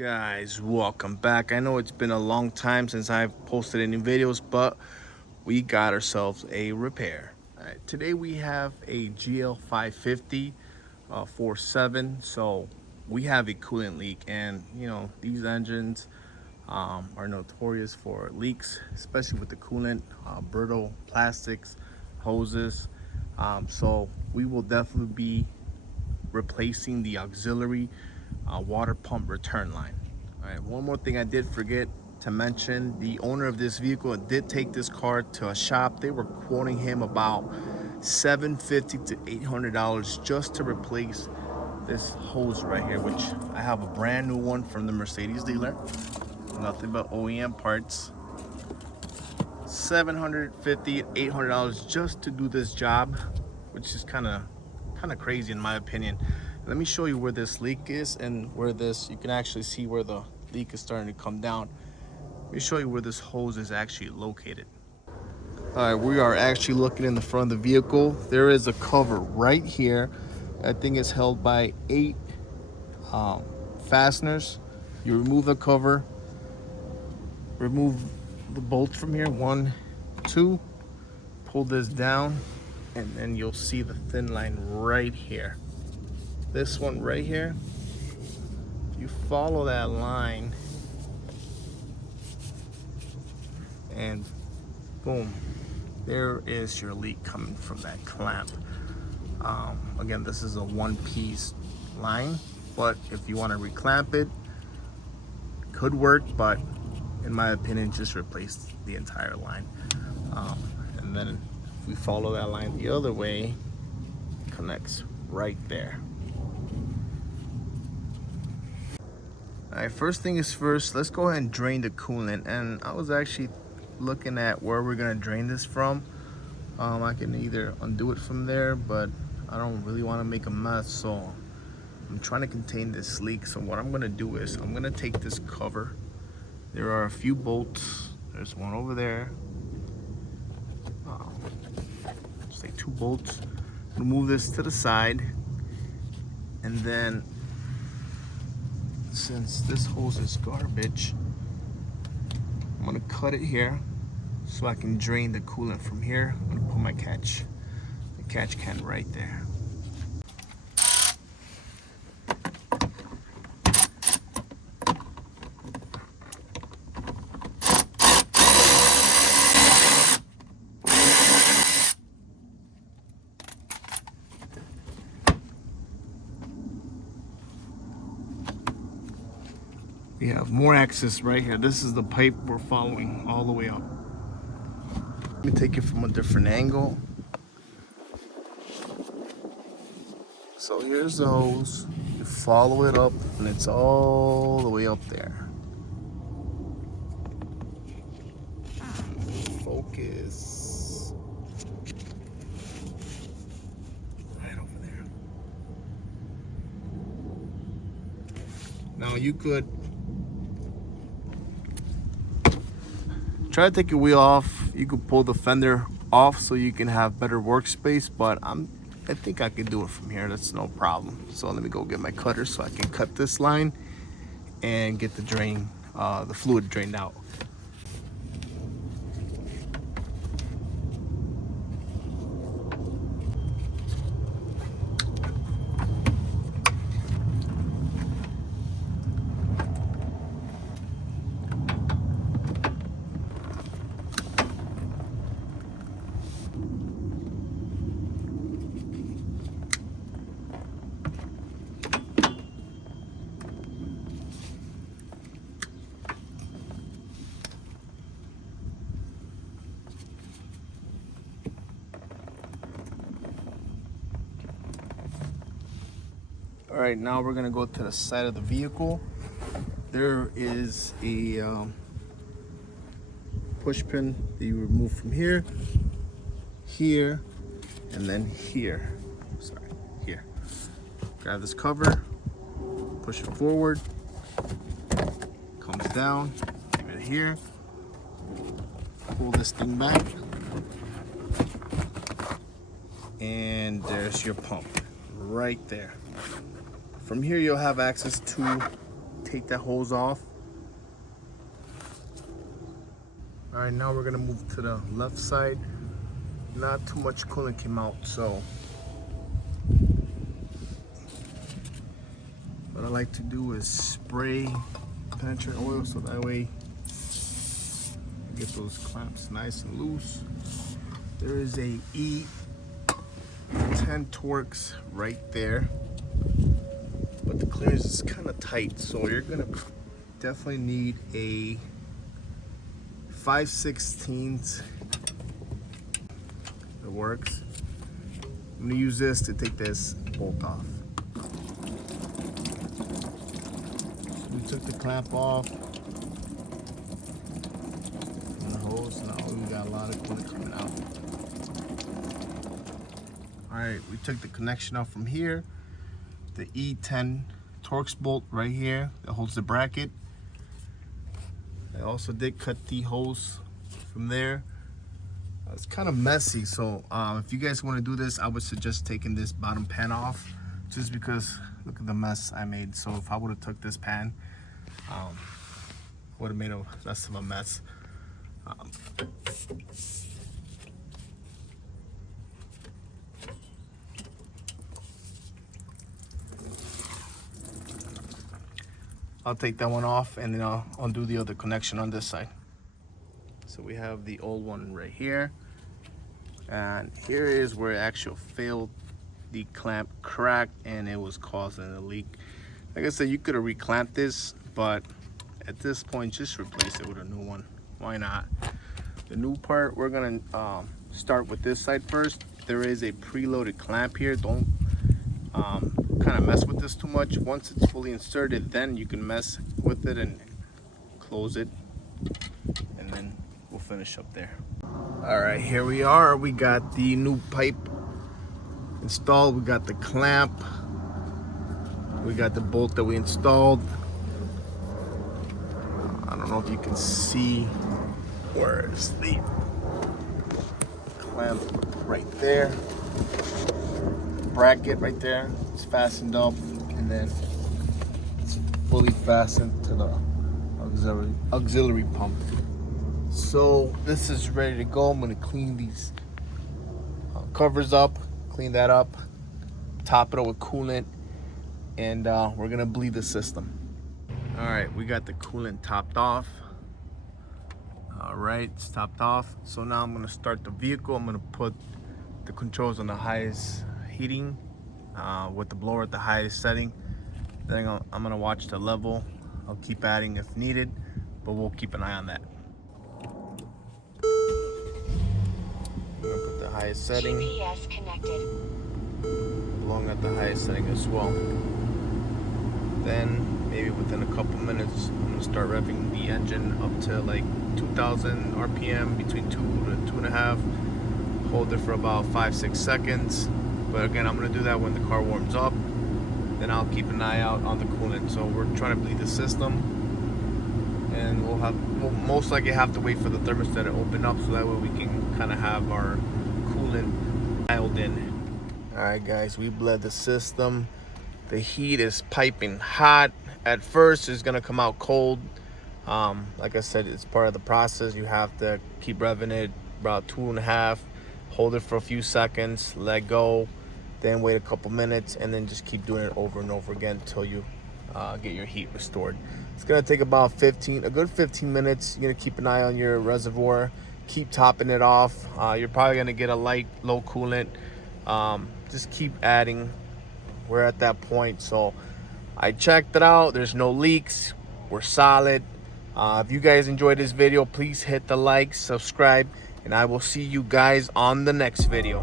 Guys, welcome back. I know it's been a long time since I've posted any videos, but we got ourselves a repair. All right, today we have a Gl550 47. So we have a coolant leak, and you know these engines are notorious for leaks, especially with the coolant, brittle plastics, hoses. So we will definitely be replacing the auxiliary water pump return line. All right, one more thing I did forget to mention: the owner of this vehicle did take this car to a shop. They were quoting him about $750 to $800 just to replace this hose right here, which I have a brand new one from the Mercedes dealer, nothing but OEM parts. $750 $800 just to do this job, which is kind of crazy in my opinion. Let me show you where this leak is, and where this, you can actually see where the leak is starting to come down. Let me show you where this hose is actually located. All right, we are actually looking in the front of the vehicle. There is a cover right here. I think it's held by 8 fasteners. You remove the cover, remove the bolts from here, 1, 2, pull this down, and then you'll see the thin line right here. This one right here, you follow that line and boom, there is your leak coming from that clamp. Again, this is a one-piece line, but if you want to reclamp it, could work, but in my opinion, just replace the entire line. And then if we follow that line the other way, it connects right there. All right, first thing is first, let's go ahead and drain the coolant. And I was actually looking at where we're gonna drain this from. I can either undo it from there, but I don't really want to make a mess, so I'm trying to contain this leak. So what I'm gonna do is I'm gonna take this cover. There are a few bolts. There's one over there. Just like 2 bolts. Move this to the side, and then since this hose is garbage, I'm gonna cut it here so I can drain the coolant from here. I'm gonna put my catch can right there. We have more access right here. This is the pipe we're following all the way up. Let me take it from a different angle. So here's the hose. You follow it up, and it's all the way up there. Focus. Right over there. Now you could try to take your wheel off. You could pull the fender off so you can have better workspace, but I think I can do it from here. That's no problem. So let me go get my cutter so I can cut this line and get the fluid drained out. All right, now we're gonna go to the side of the vehicle. There is a push pin that you remove from here, here, and then here. Sorry, here. Grab this cover, push it forward, comes down, leave it here, pull this thing back, and there's your pump right there. From here, you'll have access to take that hose off. All right, now we're gonna move to the left side. Not too much coolant came out, so what I like to do is spray penetrant oil so that way you get those clamps nice and loose. There is a E10 Torx right there, but the clearance is kind of tight, so you're gonna definitely need a 5/16. It works. I'm gonna use this to take this bolt off. So we took the clamp off from the hose. Now we got a lot of coolant coming out. All right, we took the connection out from here. The E10 Torx bolt right here that holds the bracket. I also did cut the hose from there. It's kind of messy, so if you guys want to do this, I would suggest taking this bottom pan off, just because look at the mess I made. So if I would have took this pan, would have made a less of a mess. I'll take that one off and then I'll undo the other connection on this side. So we have the old one right here, and here is where it actually failed. The clamp cracked and it was causing a leak. Like I said, you could have reclamped this, but at this point just replace it with a new one. Why not? The new part, we're gonna start with this side first. There is a preloaded clamp here. Don't kind of mess with this too much. Once it's fully inserted, then you can mess with it and close it, and then we'll finish up there. All right, here we are. We got the new pipe installed. We got the clamp. We got the bolt that we installed. I don't know if you can see, where's the clamp right there. Bracket right there. It's fastened up, and then it's fully fastened to the auxiliary pump. So this is ready to go. I'm gonna clean these covers up, clean that up, top it up with coolant, and we're gonna bleed the system. All right, we got the coolant topped off. All right, it's topped off. So now I'm gonna start the vehicle. I'm gonna put the controls on the highest heating with the blower at the highest setting. Then I'm gonna watch the level. I'll keep adding if needed, but we'll keep an eye on that. I'm gonna put the highest setting. GPS connected. Along at the highest setting as well. Then maybe within a couple minutes, I'm gonna start revving the engine up to like 2,000 RPM, between 2 to 2.5. Hold it for about 5-6 seconds. But again, I'm gonna do that when the car warms up. Then I'll keep an eye out on the coolant. So we're trying to bleed the system, and we'll most likely have to wait for the thermostat to open up, so that way we can kind of have our coolant dialed in. All right, guys, we bled the system. The heat is piping hot. At first, it's gonna come out cold. Like I said, it's part of the process. You have to keep revving it about 2.5. Hold it for a few seconds, let go, then wait a couple minutes, and then just keep doing it over and over again until you get your heat restored. It's gonna take about a good 15 minutes. You're gonna keep an eye on your reservoir, keep topping it off. You're probably gonna get a low coolant. Just keep adding. We're at that point. So I checked it out. There's no leaks. We're solid. If you guys enjoyed this video, please hit the like, subscribe, and I will see you guys on the next video.